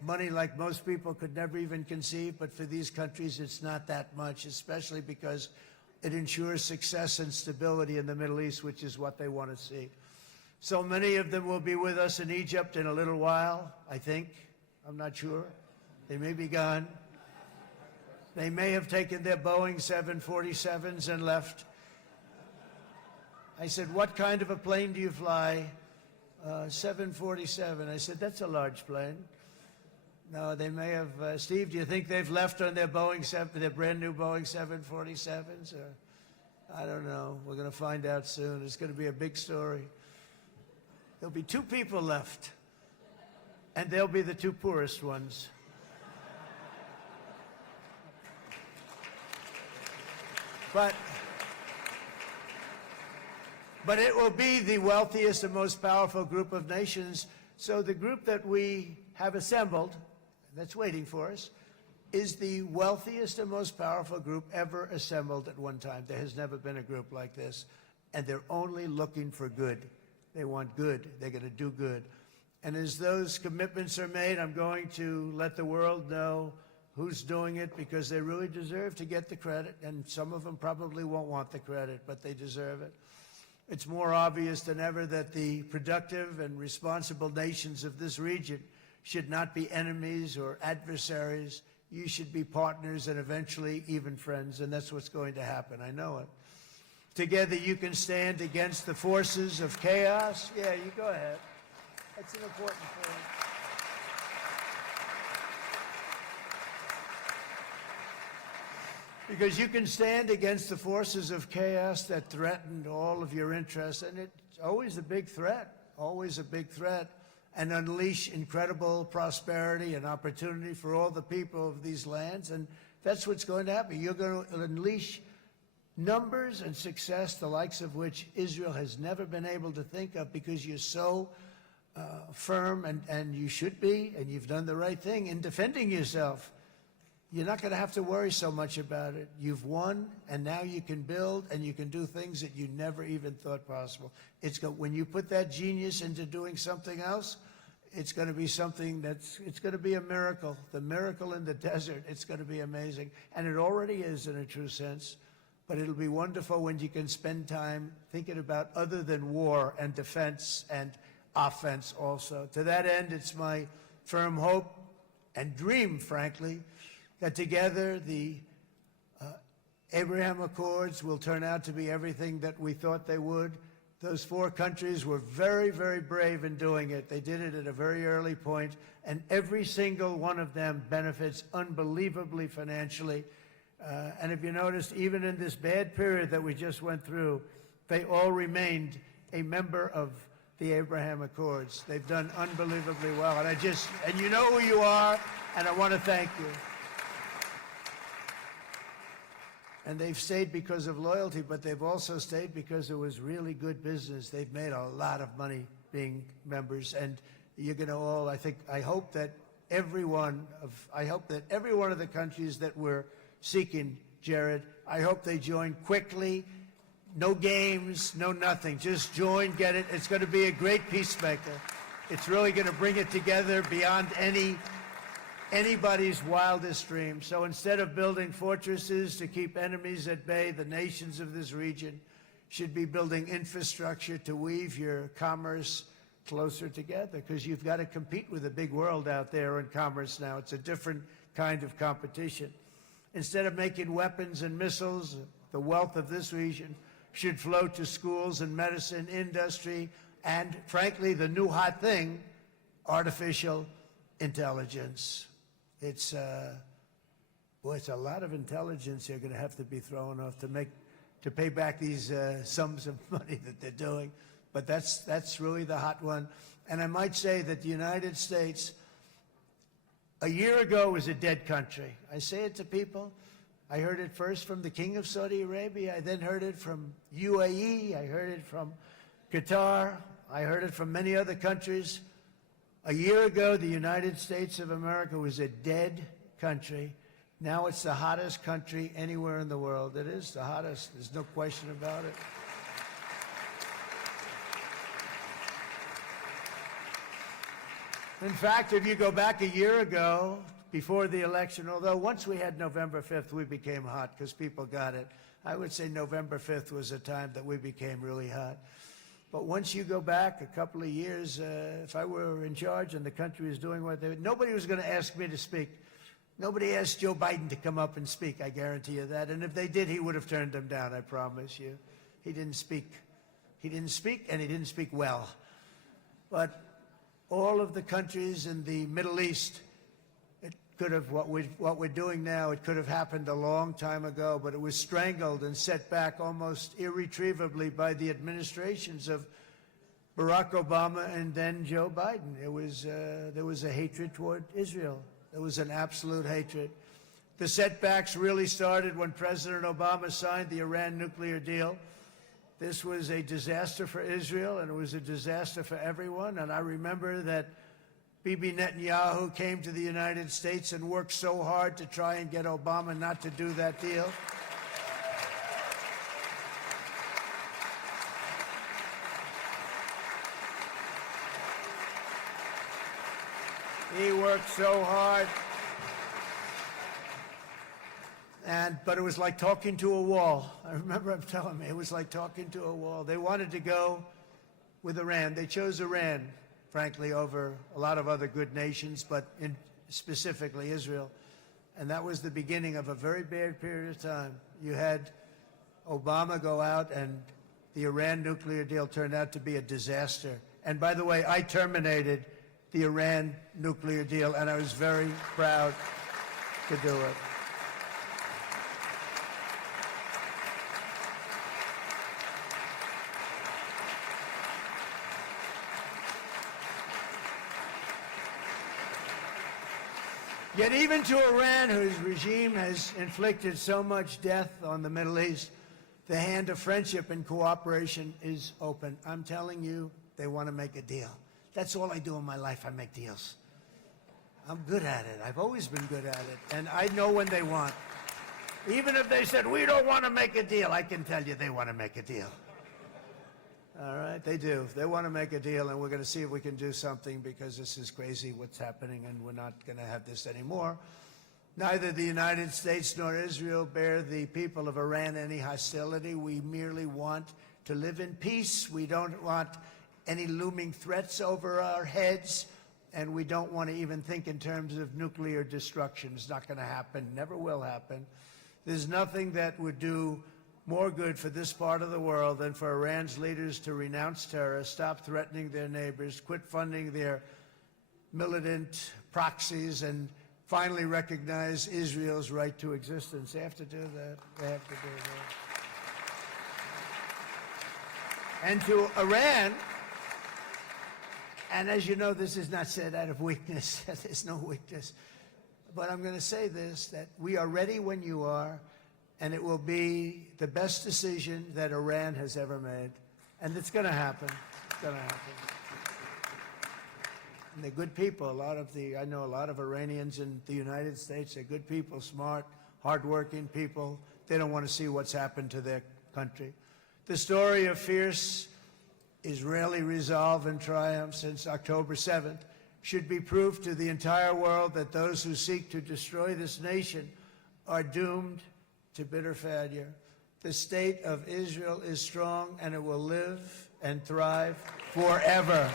most people could never even conceive, but for these countries, it's not that much, especially because it ensures success and stability in the Middle East, which is what they want to see. So many of them will be with us in Egypt in a little while, I think. I'm not sure. They may be gone. They may have taken their Boeing 747s and left. I said, what kind of a plane do you fly? 747. I said, that's a large plane. No, they may have. Steve, do you think they've left on their their brand new Boeing 747s? Or I don't know. We're going to find out soon. It's going to be a big story. There'll be 2 people left. And they'll be the 2 poorest ones. But it will be the wealthiest and most powerful group of nations. So the group that we have assembled, that's waiting for us, is the wealthiest and most powerful group ever assembled at one time. There has never been a group like this. And they're only looking for good. They want good. They're going to do good. And as those commitments are made, I'm going to let the world know who's doing it, because they really deserve to get the credit, and some of them probably won't want the credit, but they deserve it. It's more obvious than ever that the productive and responsible nations of this region should not be enemies or adversaries. You should be partners and eventually even friends, and that's what's going to happen. I know it. Together you can stand against the forces of chaos. Yeah, you go ahead. That's an important point. Because you can stand against the forces of chaos that threaten all of your interests, and it's always a big threat, and unleash incredible prosperity and opportunity for all the people of these lands, and that's what's going to happen. You're going to unleash numbers and success, the likes of which Israel has never been able to think of, because you're so firm, and you should be, and you've done the right thing in defending yourself. You're not going to have to worry so much about it. You've won, and now you can build, and you can do things that you never even thought possible. When you put that genius into doing something else, it's going to be something it's going to be a miracle. The miracle in the desert, it's going to be amazing. And it already is in a true sense. But it'll be wonderful when you can spend time thinking about other than war and defense and offense also. To that end, it's my firm hope and dream, frankly, that together the Abraham Accords will turn out to be everything that we thought they would. Those 4 countries were very, very brave in doing it. They did it at a very early point, and every single one of them benefits unbelievably financially. And if you noticed, even in this bad period that we just went through, they all remained a member of the Abraham Accords. They've done unbelievably well. And you know who you are, and I want to thank you. And they've stayed because of loyalty, but they've also stayed because it was really good business. They've made a lot of money being members, and you're going to all, I hope that every one of the countries that we're seeking, Jared, I hope they join quickly. No games, no nothing. Just join, get it. It's going to be a great peacemaker. It's really going to bring it together beyond anybody's wildest dream. So instead of building fortresses to keep enemies at bay, the nations of this region should be building infrastructure to weave your commerce closer together, because you've got to compete with the big world out there in commerce now. It's a different kind of competition. Instead of making weapons and missiles, the wealth of this region should flow to schools and medicine, industry, and, frankly, the new hot thing, artificial intelligence. It's a lot of intelligence you're going to have to be throwing off to pay back these sums of money that they're doing. But that's really the hot one. And I might say that the United States, a year ago, was a dead country. I say it to people. I heard it first from the King of Saudi Arabia. I then heard it from UAE. I heard it from Qatar. I heard it from many other countries. A year ago, the United States of America was a dead country. Now it's the hottest country anywhere in the world. It is the hottest. There's no question about it. In fact, if you go back a year ago, before the election, although once we had November 5th, we became hot because people got it. I would say November 5th was a time that we became really hot. But once you go back a couple of years, if I were in charge and the country was doing what they were, nobody was going to ask me to speak. Nobody asked Joe Biden to come up and speak, I guarantee you that. And if they did, he would have turned them down, I promise you. He didn't speak. He didn't speak, and he didn't speak well. But all of the countries in the Middle East, it could have, what we're doing now, it could have happened a long time ago, but it was strangled and set back almost irretrievably by the administrations of Barack Obama and then Joe Biden. There was a hatred toward Israel. There was an absolute hatred. The setbacks really started when President Obama signed the Iran nuclear deal. This was a disaster for Israel, and it was a disaster for everyone. And I remember that Bibi Netanyahu came to the United States and worked so hard to try and get Obama not to do that deal. He worked so hard. But it was like talking to a wall. I remember him telling me it was like talking to a wall. They wanted to go with Iran. They chose Iran, frankly, over a lot of other good nations, but specifically Israel. And that was the beginning of a very bad period of time. You had Obama go out, and the Iran nuclear deal turned out to be a disaster. And by the way, I terminated the Iran nuclear deal, and I was very proud to do it. Yet even to Iran, whose regime has inflicted so much death on the Middle East, the hand of friendship and cooperation is open. I'm telling you, they want to make a deal. That's all I do in my life. I make deals. I'm good at it. I've always been good at it. And I know when they want. Even if they said, we don't want to make a deal, I can tell you they want to make a deal. All right, they do. They want to make a deal, and we're going to see if we can do something, because this is crazy what's happening, and we're not going to have this anymore. Neither the United States nor Israel bear the people of Iran any hostility. We merely want to live in peace. We don't want any looming threats over our heads, and we don't want to even think in terms of nuclear destruction. It's not going to happen, never will happen. There's nothing that would do more good for this part of the world than for Iran's leaders to renounce terror, stop threatening their neighbors, quit funding their militant proxies, and finally recognize Israel's right to existence. They have to do that. They have to do that. And to Iran, and as you know, this is not said out of weakness. There's no weakness. But I'm going to say this, that we are ready when you are, and it will be the best decision that Iran has ever made. And it's going to happen. It's going to happen. And they're good people. I know a lot of Iranians in the United States. They're good people, smart, hardworking people. They don't want to see what's happened to their country. The story of fierce Israeli resolve and triumph since October 7th should be proof to the entire world that those who seek to destroy this nation are doomed to bitter failure. The state of Israel is strong, and it will live and thrive forever.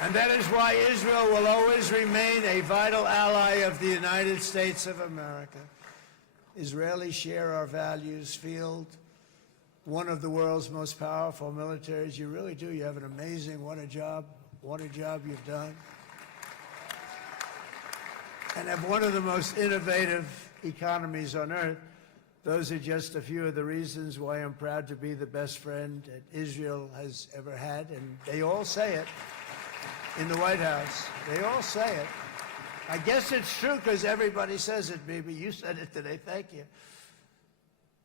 And that is why Israel will always remain a vital ally of the United States of America. Israelis share our values, field one of the world's most powerful militaries. You really do. You have an amazing, what a job you've done. And have one of the most innovative economies on earth. Those are just a few of the reasons why I'm proud to be the best friend that Israel has ever had. And they all say it in the White House. They all say it. I guess it's true because everybody says it, baby. You said it today. Thank you.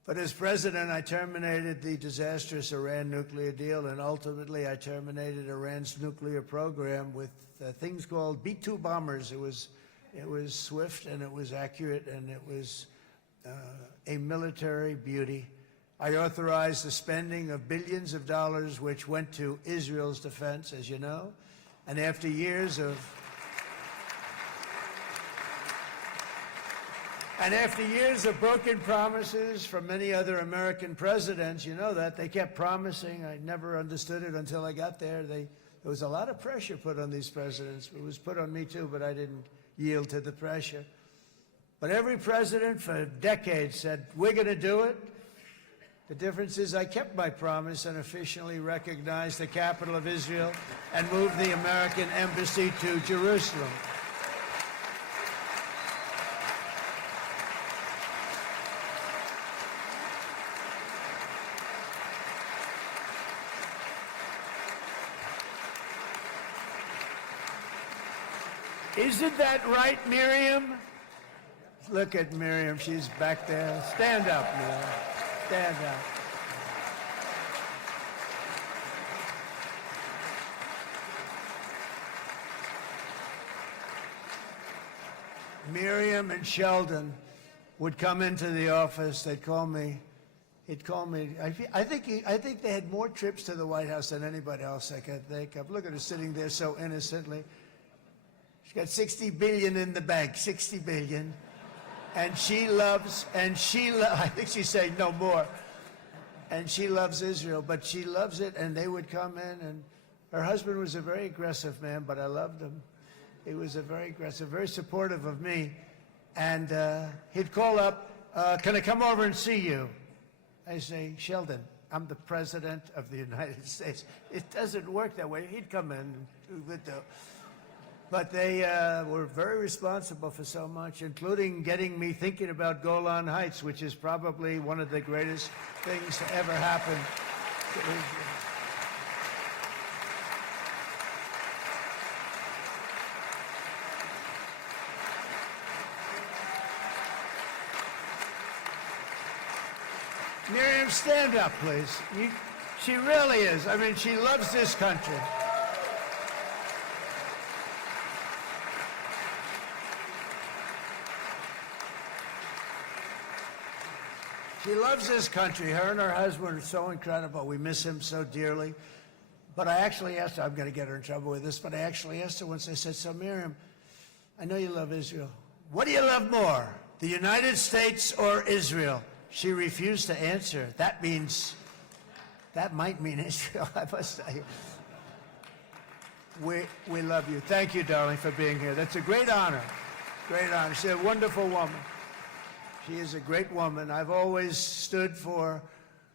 But as president, I terminated the disastrous Iran nuclear deal, and ultimately I terminated Iran's nuclear program with things called B-2 bombers. It was swift, and it was accurate, and it was a military beauty. I authorized the spending of billions of dollars, which went to Israel's defense, as you know. And after years of broken promises from many other American presidents, you know that, they kept promising. I never understood it until I got there. There was a lot of pressure put on these presidents. It was put on me too, but I didn't yield to the pressure. But every president for decades said, we're going to do it. The difference is I kept my promise and officially recognized the capital of Israel and moved the American embassy to Jerusalem. Isn't that right, Miriam? Look at Miriam. She's back there. Stand up, Miriam. Stand up. Miriam and Sheldon would come into the office. They'd call me. He'd call me. I think they had more trips to the White House than anybody else I could think of. Look at her sitting there so innocently. She's got $60 billion in the bank. $60 billion. And she loves, I think she's saying no more. And she loves Israel, but she loves it, and they would come in, and her husband was a very aggressive man, but I loved him. He was a very aggressive, very supportive of me. And he'd call up, can I come over and see you? I say, Sheldon, I'm the president of the United States. It doesn't work that way. He'd come in, and we would do. But they were very responsible for so much, including getting me thinking about Golan Heights, which is probably one of the greatest things to ever happen to Israel. Miriam, stand up, please. She really is. I mean, she loves this country. She loves this country. Her and her husband are so incredible. We miss him so dearly. But I actually asked her, I'm going to get her in trouble with this, but I actually asked her once, I said, so Miriam, I know you love Israel. What do you love more, the United States or Israel? She refused to answer. That might mean Israel, I must say. We love you. Thank you, darling, for being here. That's a great honor. Great honor. She's a wonderful woman. She is a great woman. I've always stood for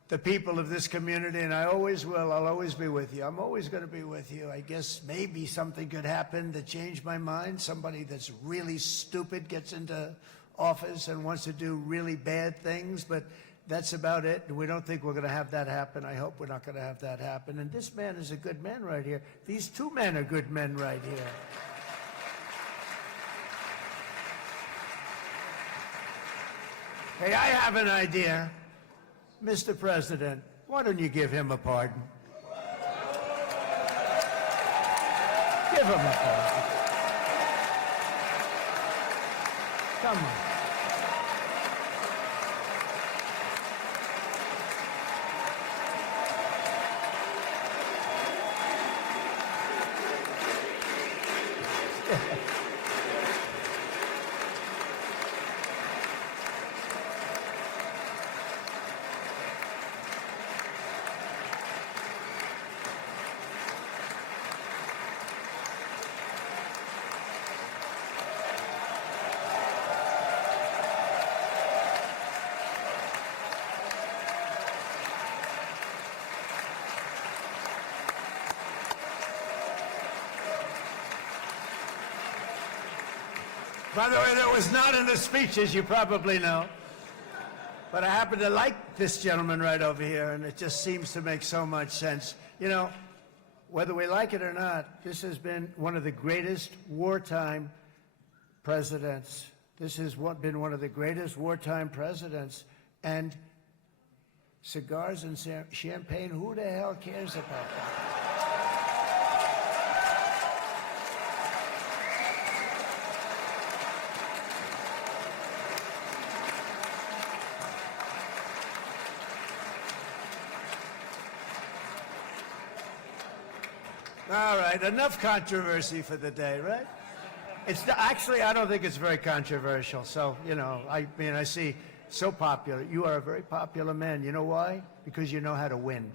the people of this community, and I always will. I'll always be with you. I'm always going to be with you. I guess maybe something could happen to change my mind. Somebody that's really stupid gets into office and wants to do really bad things, but that's about it. We don't think we're going to have that happen. I hope we're not going to have that happen. And this man is a good man right here. These two men are good men right here. Hey, I have an idea. Mr. President, why don't you give him a pardon? Give him a pardon. Come on. By the way, that was not in the speech, as you probably know. But I happen to like this gentleman right over here, and it just seems to make so much sense. You know, whether we like it or not, this has been one of the greatest wartime presidents. This has been one of the greatest wartime presidents. And cigars and champagne, who the hell cares about that? All right, enough controversy for the day, right? Actually, I don't think it's very controversial. So, you know, I mean, I see so popular. You are a very popular man. You know why? Because you know how to win.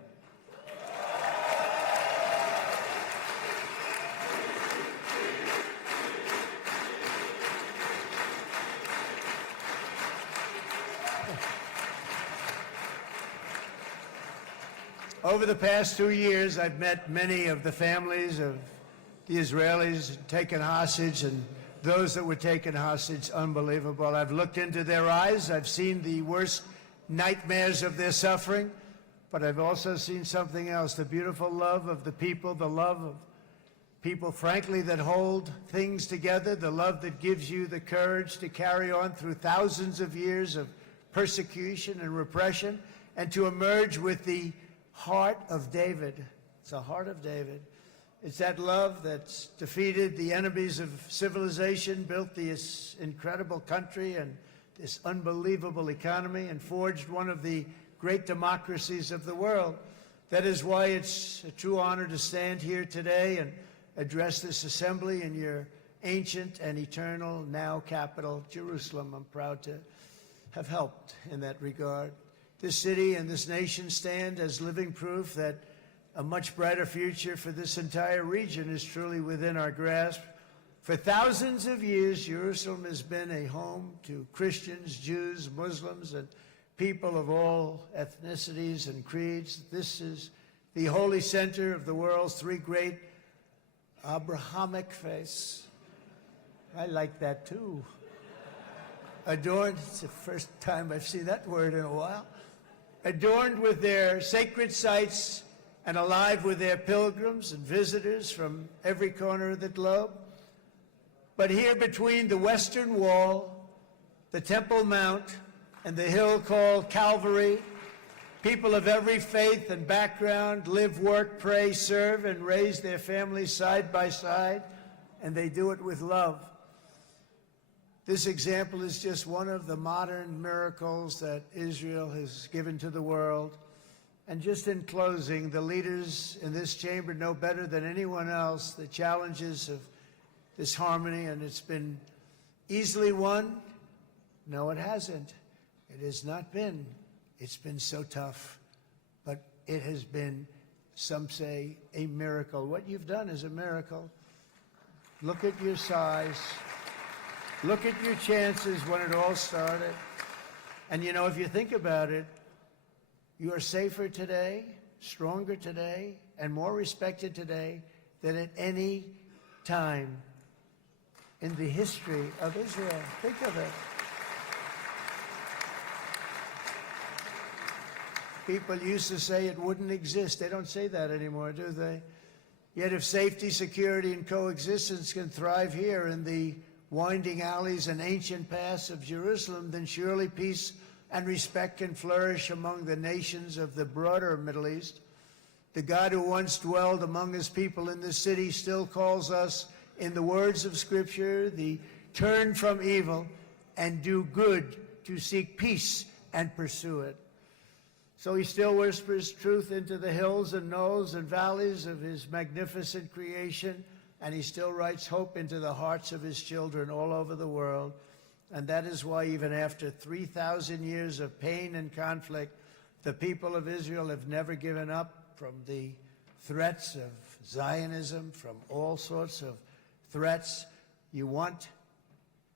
Over the past 2 years, I've met many of the families of the Israelis taken hostage and those that were taken hostage. Unbelievable. I've looked into their eyes. I've seen the worst nightmares of their suffering, but I've also seen something else, the beautiful love of the people, the love of people, frankly, that hold things together, the love that gives you the courage to carry on through thousands of years of persecution and repression and to emerge with the heart of David. It's the heart of David. It's that love that's defeated the enemies of civilization, built this incredible country and this unbelievable economy, and forged one of the great democracies of the world. That is why it's a true honor to stand here today and address this assembly in your ancient and eternal now capital, Jerusalem. I'm proud to have helped in that regard. This city and this nation stand as living proof that a much brighter future for this entire region is truly within our grasp. For thousands of years, Jerusalem has been a home to Christians, Jews, Muslims, and people of all ethnicities and creeds. This is the holy center of the world's three great Abrahamic faiths. I like that too. Adorned, it's the first time I've seen that word in a while. Adorned with their sacred sites and alive with their pilgrims and visitors from every corner of the globe. But here between the Western Wall, the Temple Mount, and the hill called Calvary, people of every faith and background live, work, pray, serve, and raise their families side by side, and they do it with love. This example is just one of the modern miracles that Israel has given to the world. And just in closing, the leaders in this chamber know better than anyone else the challenges of this harmony, and it's been easily won. No, it hasn't. It has not been. It's been so tough, but it has been, some say, a miracle. What you've done is a miracle. Look at your size. Look at your chances when it all started. And you know, if you think about it, you are safer today, stronger today, and more respected today than at any time in the history of Israel. Think of it. People used to say it wouldn't exist. They don't say that anymore, do they? Yet if safety, security, and coexistence can thrive here in the winding alleys and ancient paths of Jerusalem, then surely peace and respect can flourish among the nations of the broader Middle East. The God who once dwelled among his people in this city still calls us, in the words of Scripture, the turn from evil and do good, to seek peace and pursue it. So he still whispers truth into the hills and knolls and valleys of his magnificent creation, and he still writes hope into the hearts of his children all over the world. And that is why even after 3,000 years of pain and conflict, the people of Israel have never given up from the threats of Zionism, from all sorts of threats. You want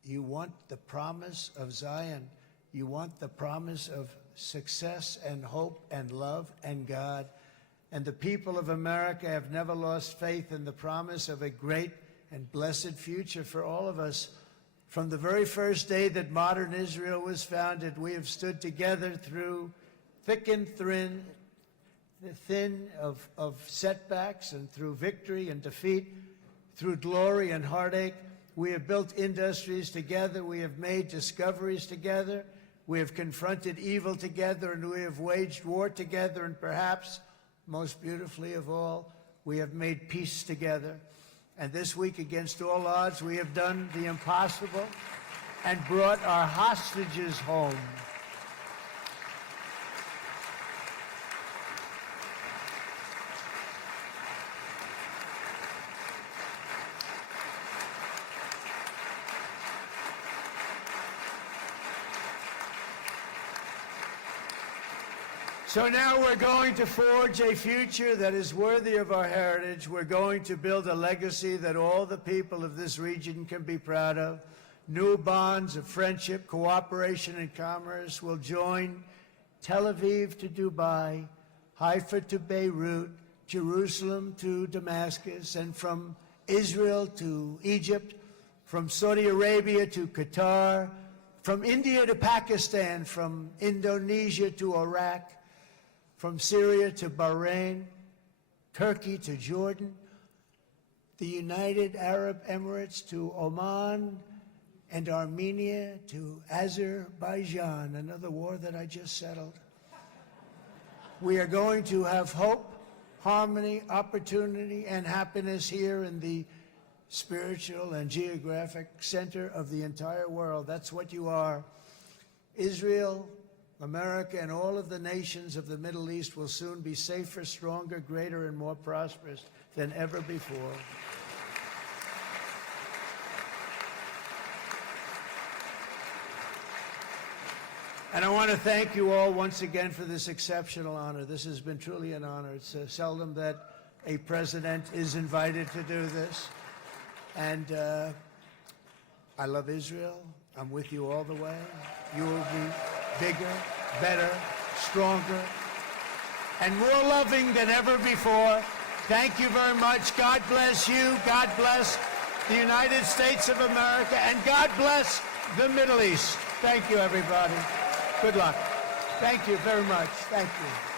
the promise of Zion. You want the promise of success and hope and love and God. And the people of America have never lost faith in the promise of a great and blessed future for all of us. From the very first day that modern Israel was founded, we have stood together through thick and thin of setbacks, and through victory and defeat, through glory and heartache. We have built industries together. We have made discoveries together. We have confronted evil together, and we have waged war together, and perhaps most beautifully of all, we have made peace together. And this week, against all odds, we have done the impossible and brought our hostages home. So now we're going to forge a future that is worthy of our heritage. We're going to build a legacy that all the people of this region can be proud of. New bonds of friendship, cooperation, and commerce will join Tel Aviv to Dubai, Haifa to Beirut, Jerusalem to Damascus, and from Israel to Egypt, from Saudi Arabia to Qatar, from India to Pakistan, from Indonesia to Iraq, from Syria to Bahrain, Turkey to Jordan, the United Arab Emirates to Oman, and Armenia to Azerbaijan, another war that I just settled. We are going to have hope, harmony, opportunity, and happiness here in the spiritual and geographic center of the entire world. That's what you are. Israel, America, and all of the nations of the Middle East will soon be safer, stronger, greater, and more prosperous than ever before. And I want to thank you all once again for this exceptional honor. This has been truly an honor. It's seldom that a president is invited to do this. And I love Israel. I'm with you all the way. You will be bigger, better, stronger, and more loving than ever before. Thank you very much. God bless you. God bless the United States of America, and God bless the Middle East. Thank you, everybody. Good luck. Thank you very much. Thank you.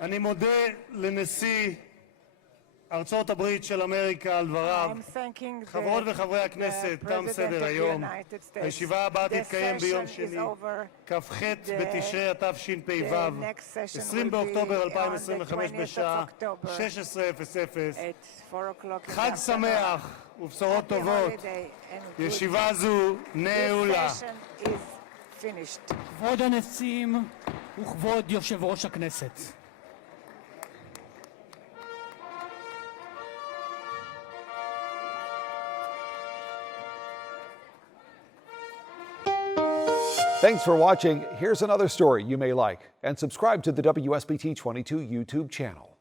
אני מודה לנשיא ארצות הברית של אמריקה על דבריו. I'm thanking חברות וחברי הכנסת, תם סדר היום. הישיבה הבאה תתקיים ביום שני, כ"ח בתשרי התשפ"ו, 20 באוקטובר 2025 בשעה 16:00. חג שמח ובשורות טובות. ישיבה זו נעולה. כבוד הנשיאים וכבוד יושב ראש הכנסת. Thanks for watching. Here's another story you may like, and subscribe to the WSBT 22 YouTube channel.